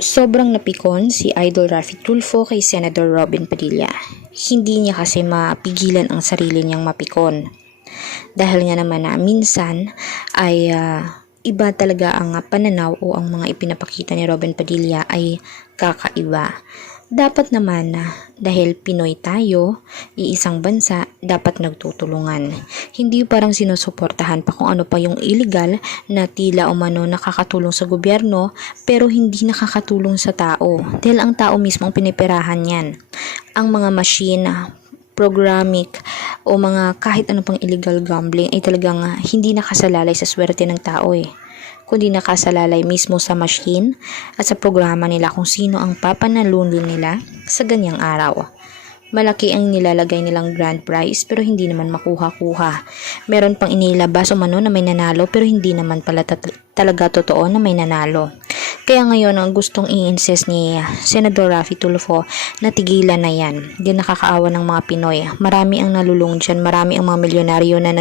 Sobrang napikon si Idol Raffy Tulfo kay Senador Robin Padilla. Hindi niya kasi mapigilan ang sarili niyang mapikon. Dahil nga naman na minsan ay iba talaga ang pananaw o ang mga ipinapakita ni Robin Padilla ay kakaiba. Dapat naman dahil Pinoy tayo, iisang bansa, dapat nagtutulungan. Hindi parang sinusuportahan pa kung ano pa yung illegal na tila umano nakakatulong sa gobyerno pero hindi nakakatulong sa tao. Dahil ang tao mismo ang pinipirahan yan. Ang mga machine, programming o mga kahit ano pang illegal gambling ay talagang hindi nakasalalay sa swerte ng tao kundi nakasalalay mismo sa machine at sa programa nila kung sino ang papanalunin nila sa ganyang araw. Malaki ang nilalagay nilang grand prize pero hindi naman makuha-kuha. Meron pang inilabas umano na may nanalo pero hindi naman pala talaga totoo na may nanalo. Kaya ngayon ang gustong i-insist ni Senador Raffy Tulfo na tigilan na yan. Di nakakaawa ng mga Pinoy. Marami ang nalulung dyan. Marami ang mga milyonaryo na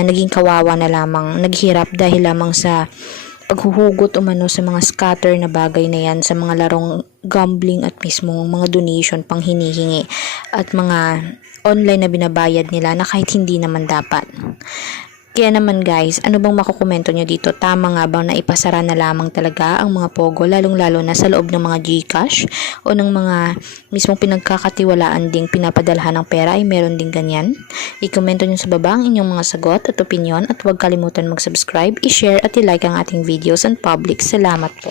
naging kawawa na lamang. Naghirap dahil lamang sa paghuhugot umano sa mga scatter na bagay na yan, sa mga larong gambling at mismo mga donation pang hinihingi at mga online na binabayad nila na kahit hindi naman dapat. Kaya naman guys, ano bang makukomento nyo dito? Tama nga bang naipasara na lamang talaga ang mga pogo, lalong-lalo na sa loob ng mga GCash o ng mga mismong pinagkakatiwalaan ding pinapadalhan ng pera ay meron ding ganyan? I-komento nyo sa baba ang inyong mga sagot at opinion at huwag kalimutan mag-subscribe, i-share at i-like ang ating videos and public. Salamat po.